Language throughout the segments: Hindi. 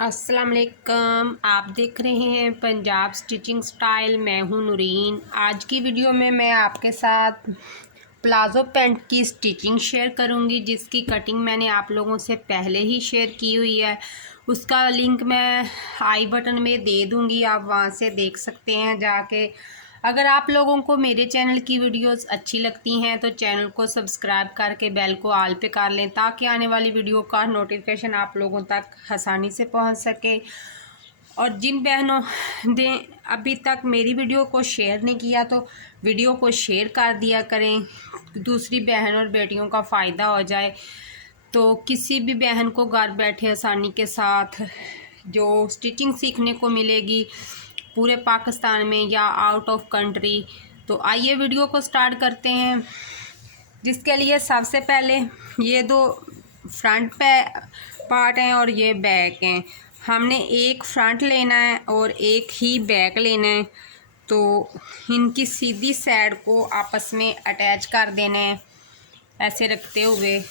अस्सलाम वालेकुम। आप देख रहे हैं पंजाब स्टिचिंग स्टाइल। मैं हूं नूरीन। आज की वीडियो में मैं आपके साथ प्लाज़ो पैंट की स्टिचिंग शेयर करूंगी, जिसकी कटिंग मैंने आप लोगों से पहले ही शेयर की हुई है। उसका लिंक मैं आई बटन में दे दूंगी, आप वहां से देख सकते हैं जाके। अगर आप लोगों को मेरे चैनल की वीडियोस अच्छी लगती हैं तो चैनल को सब्सक्राइब करके बेल को ऑल पे कर लें, ताकि आने वाली वीडियो का नोटिफिकेशन आप लोगों तक आसानी से पहुंच सके। और जिन बहनों ने अभी तक मेरी वीडियो को शेयर नहीं किया तो वीडियो को शेयर कर दिया करें, दूसरी बहन और बेटियों का फ़ायदा हो जाए। तो किसी भी बहन को घर बैठे आसानी के साथ जो स्टिचिंग सीखने को मिलेगी पूरे पाकिस्तान में या आउट ऑफ कंट्री। तो आइए वीडियो को स्टार्ट करते हैं। जिसके लिए सबसे पहले ये दो फ्रंट पे पार्ट हैं और ये बैक हैं। हमने एक फ्रंट लेना है और एक ही बैक लेना है। तो इनकी सीधी साइड को आपस में अटैच कर देना है, ऐसे रखते हुए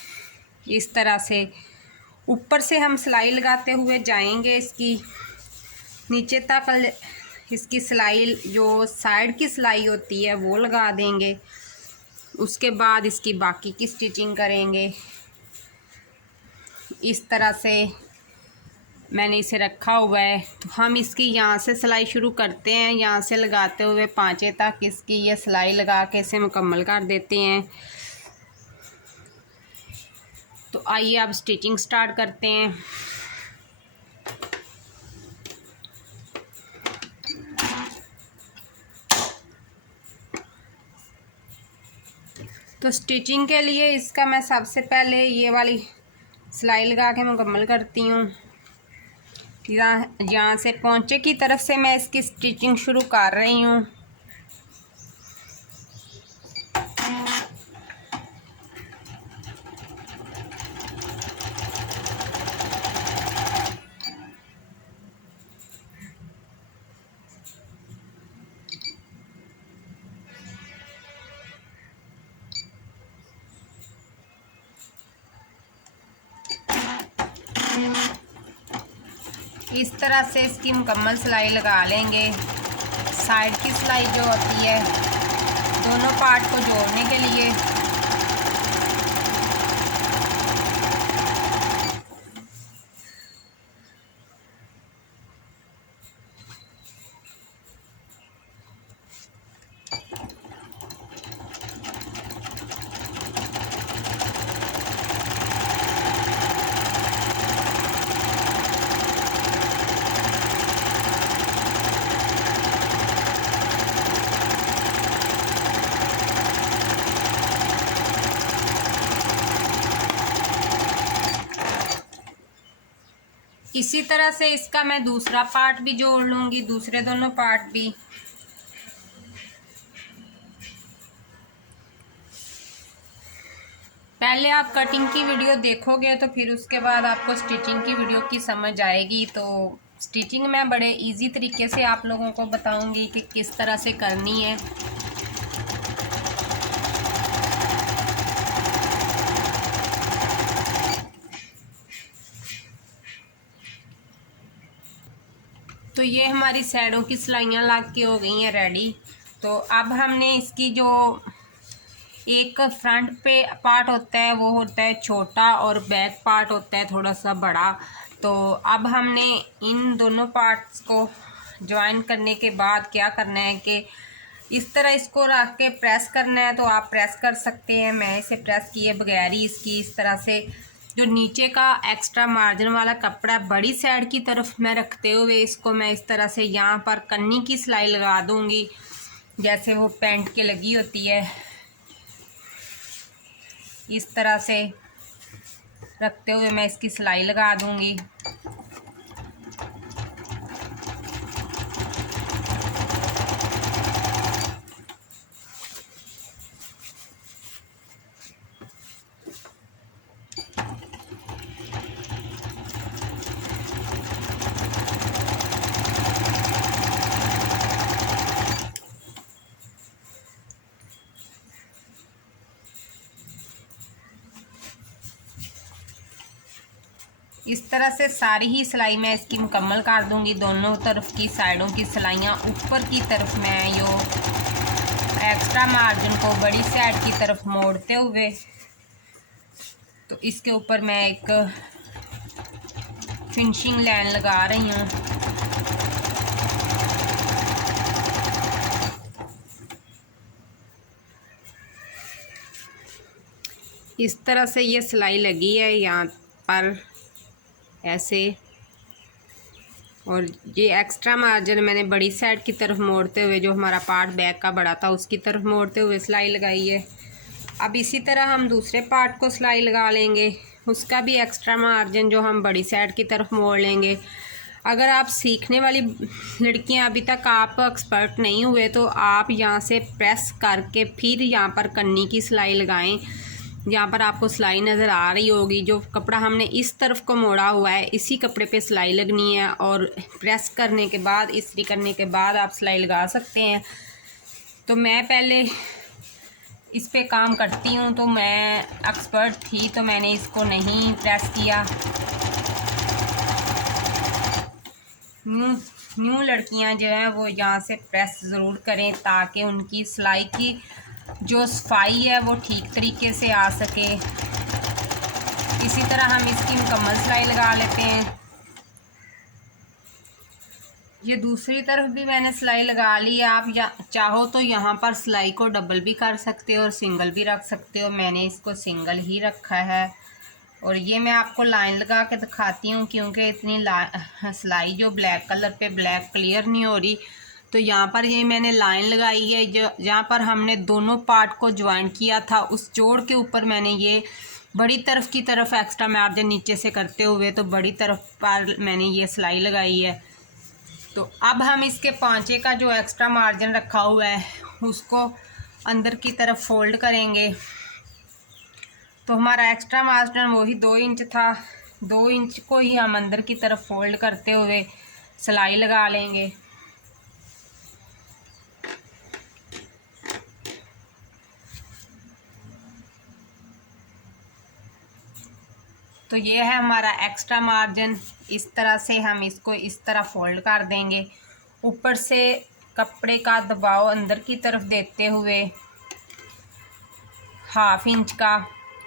इस तरह से। ऊपर से हम सिलाई लगाते हुए जाएंगे, इसकी नीचे तक इसकी सिलाई जो साइड की सिलाई होती है वो लगा देंगे। उसके बाद इसकी बाकी की स्टिचिंग करेंगे। इस तरह से मैंने इसे रखा हुआ है। तो हम इसकी यहाँ से सिलाई शुरू करते हैं, यहाँ से लगाते हुए पाँचे तक इसकी ये सिलाई लगा के इसे मुकम्मल कर देते हैं। तो आइए अब स्टिचिंग स्टार्ट करते हैं। तो स्टिचिंग के लिए इसका मैं सबसे पहले ये वाली सिलाई लगा के मुकम्मल करती हूँ। यहाँ से पोंचे की तरफ से मैं इसकी स्टिचिंग शुरू कर रही हूँ। इस तरह से इसकी मुकम्मल सिलाई लगा लेंगे। साइड की सिलाई जो होती है दोनों पार्ट को जोड़ने के लिए। इसी तरह से इसका मैं दूसरा पार्ट भी जोड़ लूँगी, दूसरे दोनों पार्ट भी। पहले आप कटिंग की वीडियो देखोगे तो फिर उसके बाद आपको स्टिचिंग की वीडियो की समझ आएगी। तो स्टिचिंग मैं बड़े इजी तरीके से आप लोगों को बताऊंगी कि किस तरह से करनी है। तो ये हमारी साइडों की सिलाइयाँ लग के हो गई हैं रेडी। तो अब हमने इसकी जो एक फ्रंट पे पार्ट होता है वो होता है छोटा और बैक पार्ट होता है थोड़ा सा बड़ा। तो अब हमने इन दोनों पार्ट्स को ज्वाइन करने के बाद क्या करना है कि इस तरह इसको रख के प्रेस करना है। तो आप प्रेस कर सकते हैं, मैं इसे प्रेस किए बगैर ही इसकी इस तरह से जो नीचे का एक्स्ट्रा मार्जिन वाला कपड़ा बड़ी साइड की तरफ मैं रखते हुए इसको मैं इस तरह से यहाँ पर कन्नी की सिलाई लगा दूँगी, जैसे वो पैंट के लगी होती है। इस तरह से रखते हुए मैं इसकी सिलाई लगा दूँगी। इस तरह से सारी ही सिलाई मैं इसकी मुकम्मल कर दूंगी। दोनों तरफ की साइडों की सिलाइयाँ ऊपर की तरफ मैं यो एक्स्ट्रा मार्जिन को बड़ी साइड की तरफ मोड़ते हुए तो इसके ऊपर मैं एक फिनिशिंग लाइन लगा रही हूँ। इस तरह से ये सिलाई लगी है यहाँ पर ऐसे, और ये एक्स्ट्रा मार्जिन मैंने बड़ी साइड की तरफ मोड़ते हुए जो हमारा पार्ट बैक का बड़ा था उसकी तरफ मोड़ते हुए सिलाई लगाई है। अब इसी तरह हम दूसरे पार्ट को सिलाई लगा लेंगे, उसका भी एक्स्ट्रा मार्जिन जो हम बड़ी साइड की तरफ मोड़ लेंगे। अगर आप सीखने वाली लड़कियां अभी तक आप एक्सपर्ट नहीं हुए तो आप यहाँ से प्रेस करके फिर यहाँ पर कन्नी की सिलाई लगाएं। यहाँ पर आपको सिलाई नज़र आ रही होगी, जो कपड़ा हमने इस तरफ को मोड़ा हुआ है इसी कपड़े पे सिलाई लगनी है, और प्रेस करने के बाद इस्त्री करने के बाद आप सिलाई लगा सकते हैं। तो मैं पहले इस पे काम करती हूँ, तो मैं एक्सपर्ट थी तो मैंने इसको नहीं प्रेस किया। न्यू लड़कियाँ जो हैं वो यहाँ से प्रेस ज़रूर करें ताकि उनकी सिलाई की जो सफाई है वो ठीक तरीके से आ सके। इसी तरह हम इसकी मुकम्मल सिलाई लगा लेते हैं। ये दूसरी तरफ भी मैंने सिलाई लगा ली है। आप चाहो तो यहाँ पर सिलाई को डबल भी कर सकते हो और सिंगल भी रख सकते हो। मैंने इसको सिंगल ही रखा है, और ये मैं आपको लाइन लगा के दिखाती हूँ क्योंकि इतनी सिलाई जो ब्लैक कलर पे ब्लैक क्लियर नहीं हो रही। तो यहाँ पर ये मैंने लाइन लगाई है, जो जहाँ पर हमने दोनों पार्ट को ज्वाइन किया था उस जोड़ के ऊपर मैंने ये बड़ी तरफ की तरफ एक्स्ट्रा मार्जिन नीचे से करते हुए तो बड़ी तरफ पर मैंने ये सिलाई लगाई है। तो अब हम इसके पांचे का जो एक्स्ट्रा मार्जिन रखा हुआ है उसको अंदर की तरफ फोल्ड करेंगे। तो हमारा एक्स्ट्रा मार्जिन वही 2 इंच था, 2 इंच को ही हम अंदर की तरफ फोल्ड करते हुए सिलाई लगा लेंगे। तो ये है हमारा एक्स्ट्रा मार्जिन। इस तरह से हम इसको इस तरह फोल्ड कर देंगे, ऊपर से कपड़े का दबाव अंदर की तरफ देते हुए 1/2 इंच का।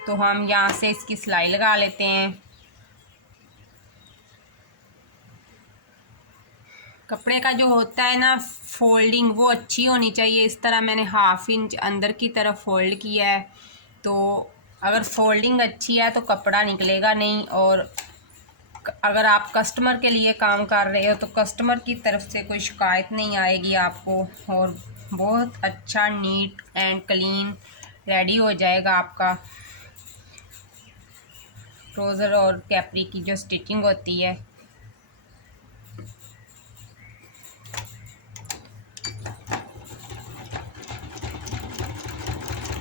तो हम यहाँ से इसकी सिलाई लगा लेते हैं। कपड़े का जो होता है ना फोल्डिंग वो अच्छी होनी चाहिए। इस तरह मैंने 1/2 इंच अंदर की तरफ फोल्ड किया है। तो अगर फोल्डिंग अच्छी है तो कपड़ा निकलेगा नहीं, और अगर आप कस्टमर के लिए काम कर रहे हो तो कस्टमर की तरफ से कोई शिकायत नहीं आएगी आपको, और बहुत अच्छा नीट एंड क्लीन रेडी हो जाएगा आपका ट्राउज़र और कैपरी की जो स्टिचिंग होती है।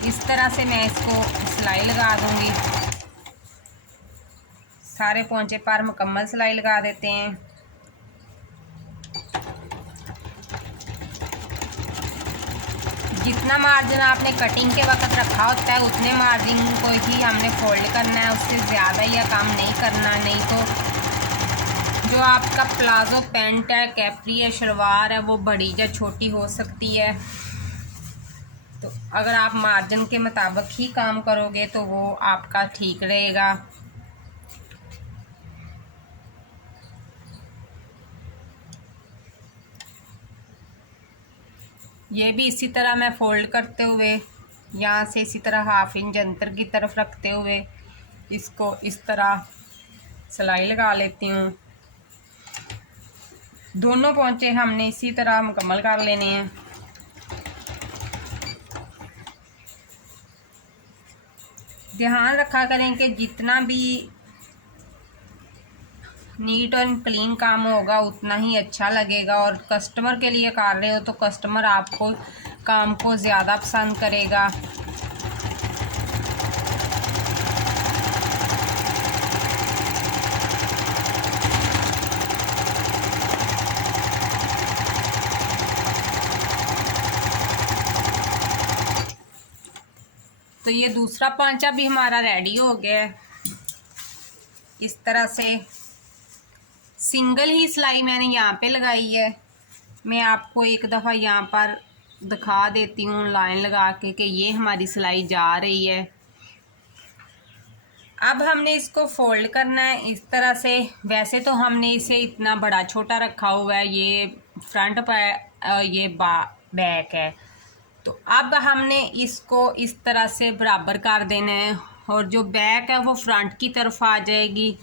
इस तरह से मैं इसको सिलाई लगा दूंगी। सारे पोंचे पर मुकम्मल सिलाई लगा देते हैं। जितना मार्जिन आपने कटिंग के वक्त रखा होता है उतने मार्जिन को ही हमने फोल्ड करना है, उससे ज़्यादा या काम नहीं करना। नहीं तो जो आपका प्लाजो पैंट है, कैपरी है, शलवार है वो बड़ी या छोटी हो सकती है। तो अगर आप मार्जिन के मुताबिक ही काम करोगे तो वो आपका ठीक रहेगा। ये भी इसी तरह मैं फोल्ड करते हुए यहाँ से इसी तरह 1/2 इंच अंदर की तरफ रखते हुए इसको इस तरह सिलाई लगा लेती हूँ। दोनों पोंचे हमने इसी तरह मुकम्मल कर लेने हैं। ध्यान रखा करें कि जितना भी नीट और क्लीन काम होगा उतना ही अच्छा लगेगा, और कस्टमर के लिए कर रहे हो तो कस्टमर आपको काम को ज़्यादा पसंद करेगा। तो ये दूसरा पांचा भी हमारा रेडी हो गया है। इस तरह से सिंगल ही सिलाई मैंने यहाँ पे लगाई है। मैं आपको एक दफ़ा यहाँ पर दिखा देती हूँ लाइन लगा के कि ये हमारी सिलाई जा रही है। अब हमने इसको फोल्ड करना है इस तरह से। वैसे तो हमने इसे इतना बड़ा छोटा रखा हुआ है, ये फ्रंट पर ये बैक है, तो अब हमने इसको इस तरह से बराबर कर देना है और जो बैक है वो फ्रंट की तरफ आ जाएगी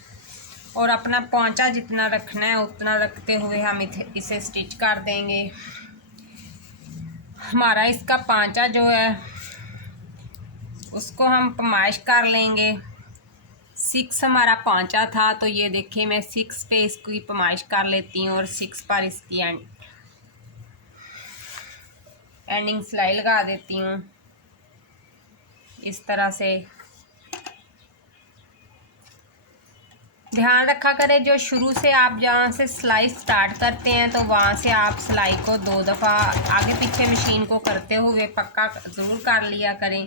और अपना पोंचा जितना रखना है उतना रखते हुए हम इसे स्टिच कर देंगे। हमारा इसका पांचा जो है उसको हम पमाइश कर लेंगे। 6 हमारा पांचा था, तो ये देखिए मैं 6 पे इसकी पमाइश कर लेती हूँ और 6 पर इसकी एंडिंग सिलाई लगा देती हूँ इस तरह से। ध्यान रखा करें जो शुरू से आप जहाँ से सिलाई स्टार्ट करते हैं तो वहाँ से आप सिलाई को 2 दफ़ा आगे पीछे मशीन को करते हुए पक्का ज़रूर कर लिया करें,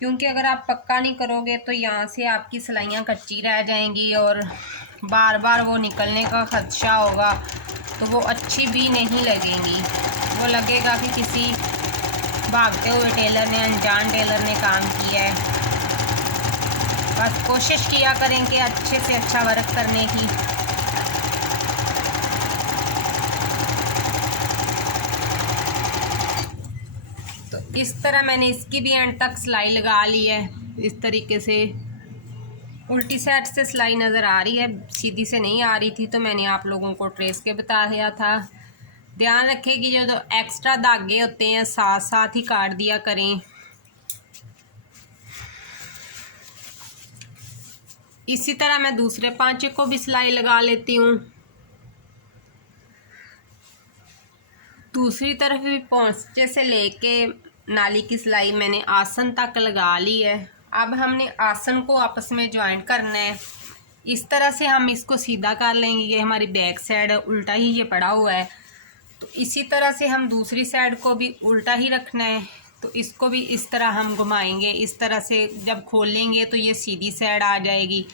क्योंकि अगर आप पक्का नहीं करोगे तो यहाँ से आपकी सिलाइयाँ कच्ची रह जाएंगी और बार बार वो निकलने का खदशा होगा, तो वो अच्छी भी नहीं लगेंगी। वो लगेगा कि किसी भागते हुए टेलर ने, अनजान टेलर ने काम किया है। बस कोशिश किया करें कि अच्छे से अच्छा वर्क करने की। तो इस तरह मैंने इसकी भी एंड तक सिलाई लगा ली है। इस तरीके से उल्टी साइड से सिलाई नज़र आ रही है, सीधी से नहीं आ रही थी, तो मैंने आप लोगों को ट्रेस के बताया था। ध्यान रखें कि जो एक्स्ट्रा धागे होते हैं साथ साथ ही काट दिया करें। इसी तरह मैं दूसरे पांचे को भी सिलाई लगा लेती हूँ। दूसरी तरफ भी पोंचे से लेके नाली की सिलाई मैंने आसन तक लगा ली है। अब हमने आसन को आपस में ज्वाइंट करना है। इस तरह से हम इसको सीधा कर लेंगे। ये हमारी बैक साइड है, उल्टा ही ये पड़ा हुआ है, तो इसी तरह से हम दूसरी साइड को भी उल्टा ही रखना है। तो इसको भी इस तरह हम घुमाएंगे। इस तरह से जब खोलेंगे तो ये सीधी साइड आ जाएगी।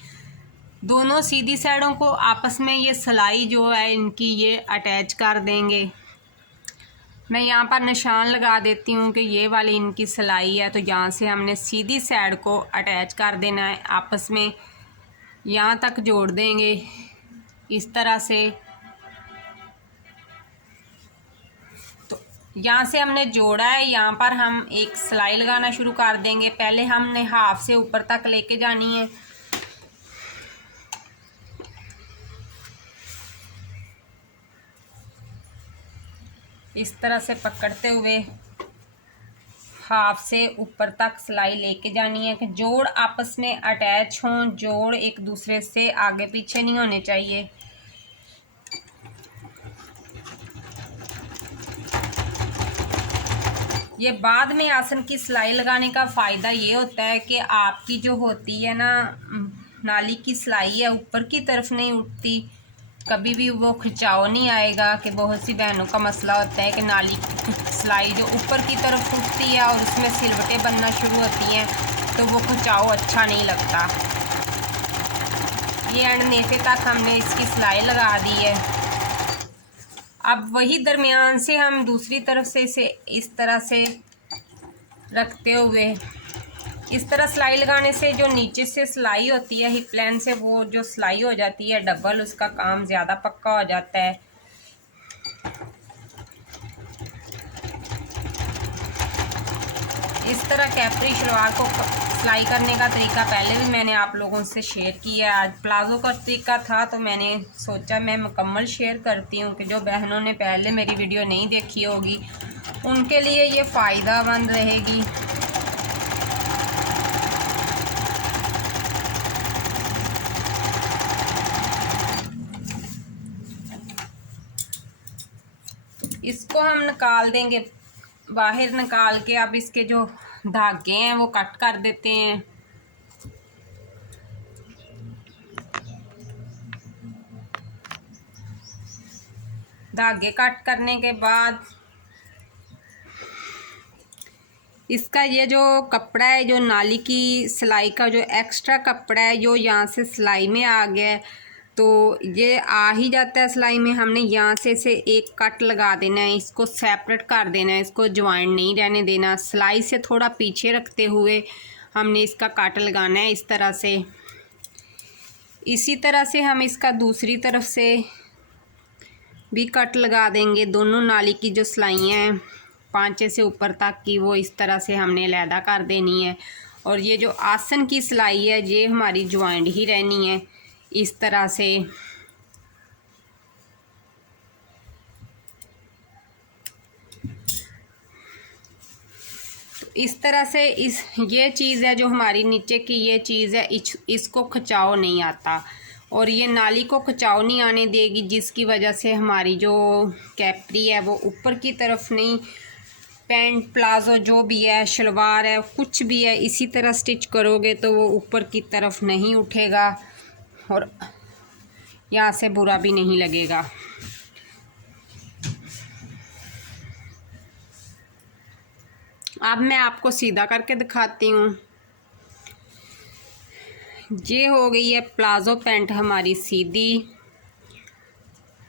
दोनों सीधी साइडों को आपस में ये सिलाई जो है इनकी ये अटैच कर देंगे। मैं यहाँ पर निशान लगा देती हूँ कि ये वाली इनकी सिलाई है, तो यहाँ से हमने सीधी साइड को अटैच कर देना है, आपस में यहाँ तक जोड़ देंगे इस तरह से। तो यहाँ से हमने जोड़ा है, यहाँ पर हम एक सिलाई लगाना शुरू कर देंगे। पहले हमने हाफ से ऊपर तक लेके जानी है। इस तरह से पकड़ते हुए हाफ से ऊपर तक सिलाई लेके जानी है कि जोड़ आपस में अटैच हों, जोड़ एक दूसरे से आगे पीछे नहीं होने चाहिए। ये बाद में आसन की सिलाई लगाने का फ़ायदा ये होता है कि आपकी जो होती है ना नाली की सिलाई है ऊपर की तरफ नहीं उठती, कभी भी वो खिंचाव नहीं आएगा। कि बहुत सी बहनों का मसला होता है कि नाली सिलाई जो ऊपर की तरफ उठती है और उसमें सिलवटें बनना शुरू होती हैं, तो वो खिंचाव अच्छा नहीं लगता। ये एंड नेफे तक हमने इसकी सिलाई लगा दी है। अब वही दरमियान से हम दूसरी तरफ से इसे इस तरह से रखते हुए, इस तरह सिलाई लगाने से जो नीचे से सिलाई होती है हिप लाइन से, वो जो सिलाई हो जाती है डबल, उसका काम ज़्यादा पक्का हो जाता है। इस तरह कैपरी शलवार को सिलाई करने का तरीका पहले भी मैंने आप लोगों से शेयर किया है। आज प्लाजो का तरीका था तो मैंने सोचा मैं मुकम्मल शेयर करती हूँ कि जो बहनों ने पहले मेरी वीडियो नहीं देखी होगी उनके लिए ये फ़ायदेमंद रहेगी। इसको हम निकाल देंगे बाहर, निकाल के अब इसके जो धागे हैं वो कट कर देते हैं। धागे कट करने के बाद इसका ये जो कपड़ा है, जो नाली की सिलाई का जो एक्स्ट्रा कपड़ा है, जो यहाँ से सिलाई में आ गया है, तो ये आ ही जाता है सिलाई में। हमने यहाँ से इसे एक कट लगा देना है, इसको सेपरेट कर देना है, इसको ज्वाइंट नहीं रहने देना। सिलाई से थोड़ा पीछे रखते हुए हमने इसका कट लगाना है इस तरह से। इसी तरह से हम इसका दूसरी तरफ से भी कट लगा देंगे। दोनों नाली की जो सिलाइयाँ हैं पांचे से ऊपर तक की, वो इस तरह से हमने अलहदा कर देनी है। और ये जो आसन की सिलाई है ये हमारी ज्वाइंट ही रहनी है इस तरह से। तो इस तरह से ये चीज़ है जो हमारी नीचे की ये चीज़ है, इसको खिंचाव नहीं आता और ये नाली को खिंचाव नहीं आने देगी, जिसकी वजह से हमारी जो कैपरी है वो ऊपर की तरफ नहीं, पैंट प्लाजो जो भी है, शलवार है, कुछ भी है, इसी तरह स्टिच करोगे तो वो ऊपर की तरफ नहीं उठेगा और यहाँ से बुरा भी नहीं लगेगा। अब मैं आपको सीधा करके दिखाती हूँ। ये हो गई है प्लाजो पैंट हमारी सीधी।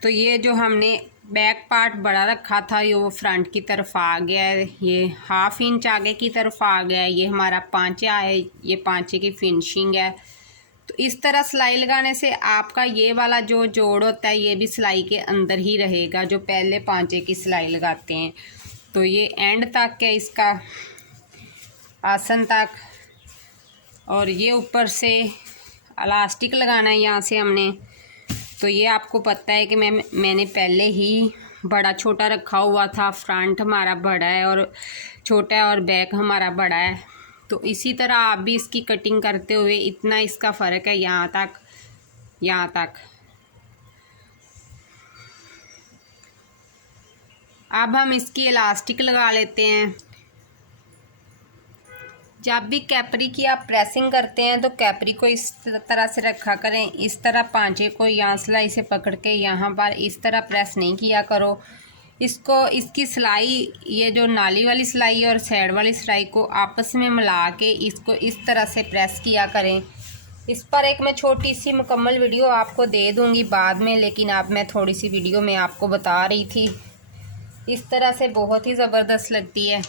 तो ये जो हमने बैक पार्ट बड़ा रखा था ये वो फ्रंट की तरफ आ गया है, ये 1/2 इंच आगे की तरफ आ गया है। ये हमारा पांचा है, ये पांचे की फिनिशिंग है। तो इस तरह सिलाई लगाने से आपका ये वाला जो जोड़ होता है ये भी सिलाई के अंदर ही रहेगा, जो पहले पांचे की सिलाई लगाते हैं। तो ये एंड तक है इसका, आसन तक। और ये ऊपर से इलास्टिक लगाना है यहाँ से हमने। तो ये आपको पता है कि मैंने पहले ही बड़ा छोटा रखा हुआ था। फ्रंट हमारा बड़ा है और छोटा है और बैक हमारा बड़ा है। तो इसी तरह आप भी इसकी कटिंग करते हुए, इतना इसका फ़र्क है यहाँ तक, यहाँ तक। अब हम इसकी इलास्टिक लगा लेते हैं। जब भी कैपरी की आप प्रेसिंग करते हैं तो कैपरी को इस तरह से रखा करें, इस तरह पांचे को यहाँ सिलाई से पकड़ के यहाँ पर इस तरह प्रेस नहीं किया करो। इसकी सिलाई, ये जो नाली वाली सिलाई और साइड वाली सिलाई को आपस में मिला के इसको इस तरह से प्रेस किया करें। इस पर एक मैं छोटी सी मुकम्मल वीडियो आपको दे दूँगी बाद में, लेकिन अब मैं थोड़ी सी वीडियो में आपको बता रही थी। इस तरह से बहुत ही ज़बरदस्त लगती है।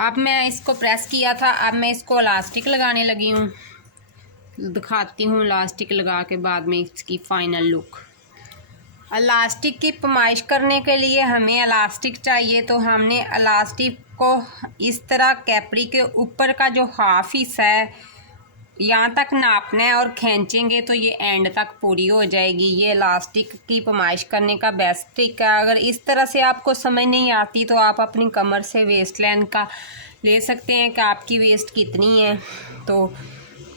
अब मैं इसको प्रेस किया था, अब मैं इसको इलास्टिक लगाने लगी हूँ। दिखाती हूँ इलास्टिक लगा के बाद में इसकी फ़ाइनल लुक। इलास्टिक की पैमाइश करने के लिए हमें इलास्टिक चाहिए। तो हमने इलास्टिक को इस तरह कैपरी के ऊपर का जो 1/2 हिस्सा है यहाँ तक नापना है और खींचेंगे तो ये एंड तक पूरी हो जाएगी। ये इलास्टिक की पैमाइश करने का बेस्ट तरीका है। अगर इस तरह से आपको समझ नहीं आती तो आप अपनी कमर से वेस्ट लाइन का ले सकते हैं कि आपकी वेस्ट कितनी है। तो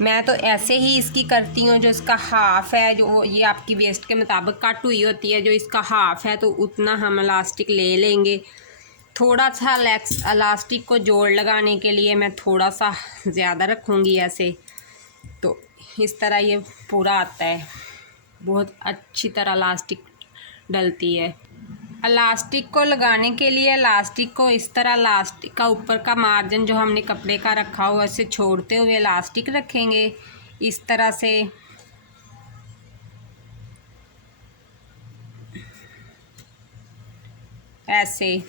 मैं तो ऐसे ही इसकी करती हूँ। जो इसका 1/2 है, जो ये आपकी वेस्ट के मुताबिक कट हुई होती है, जो इसका 1/2 है तो उतना हम इलास्टिक ले लेंगे। थोड़ा सा इलास्टिक को जोड़ लगाने के लिए मैं थोड़ा सा ज़्यादा रखूँगी ऐसे। तो इस तरह ये पूरा आता है, बहुत अच्छी तरह इलास्टिक डलती है। इलास्टिक को लगाने के लिए इलास्टिक को इस तरह, इलास्टिक का ऊपर का मार्जिन जो हमने कपड़े का रखा हुआ इसे छोड़ते हुए इलास्टिक रखेंगे इस तरह से। ऐसे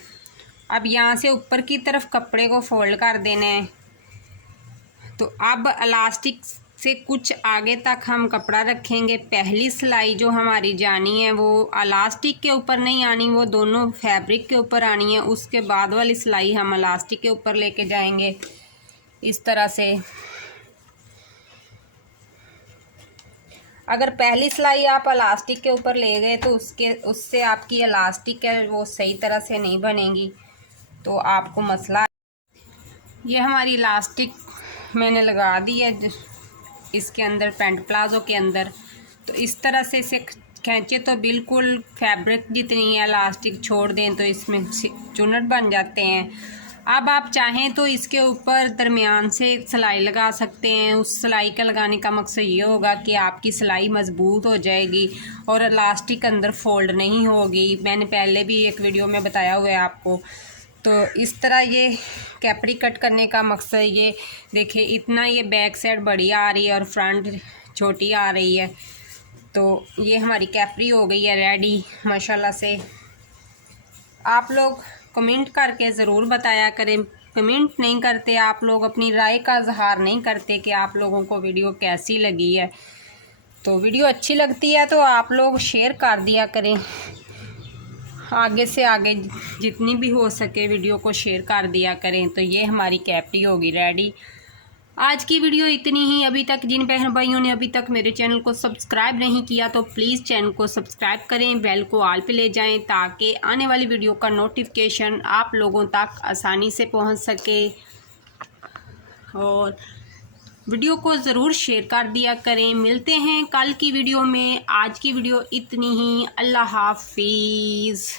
अब यहाँ से ऊपर की तरफ कपड़े को फोल्ड कर देना है। तो अब इलास्टिक से कुछ आगे तक हम कपड़ा रखेंगे। पहली सिलाई जो हमारी जानी है वो इलास्टिक के ऊपर नहीं आनी, वो दोनों फैब्रिक के ऊपर आनी है। उसके बाद वाली सिलाई हम इलास्टिक के ऊपर लेके जाएंगे इस तरह से। अगर पहली सिलाई आप इलास्टिक के ऊपर ले गए तो उससे आपकी इलास्टिक है वो सही तरह से नहीं बनेगी, तो आपको मसला। ये हमारी इलास्टिक मैंने लगा दी है इसके अंदर, पैंट प्लाजो के अंदर। तो इस तरह से इसे खींचे तो बिल्कुल फैब्रिक जितनी है इलास्टिक छोड़ दें तो इसमें चुनट बन जाते हैं। अब आप चाहें तो इसके ऊपर दरमियान से सिलाई लगा सकते हैं। उस सिलाई का लगाने का मकसद ये होगा कि आपकी सिलाई मज़बूत हो जाएगी और इलास्टिक अंदर फोल्ड नहीं होगी। मैंने पहले भी एक वीडियो में बताया हुआ है आपको। तो इस तरह ये कैपरी कट करने का मकसद ये देखिए, इतना ये बैक साइड बड़ी आ रही है और फ्रंट छोटी आ रही है। तो ये हमारी कैपरी हो गई है रेडी माशाल्लाह से। आप लोग कमेंट करके ज़रूर बताया करें, कमेंट नहीं करते आप लोग, अपनी राय का इजहार नहीं करते कि आप लोगों को वीडियो कैसी लगी है। तो वीडियो अच्छी लगती है तो आप लोग शेयर कर दिया करें, आगे से आगे जितनी भी हो सके वीडियो को शेयर कर दिया करें। तो ये हमारी कैपरी होगी रेडी। आज की वीडियो इतनी ही। अभी तक जिन बहन भाइयों ने अभी तक मेरे चैनल को सब्सक्राइब नहीं किया तो प्लीज़ चैनल को सब्सक्राइब करें, बेल को ऑल पे ले जाएं ताकि आने वाली वीडियो का नोटिफिकेशन आप लोगों तक आसानी से पहुंच सके। और वीडियो को ज़रूर शेयर कर दिया करें। मिलते हैं कल की वीडियो में। आज की वीडियो इतनी ही। अल्लाह हाफिज़।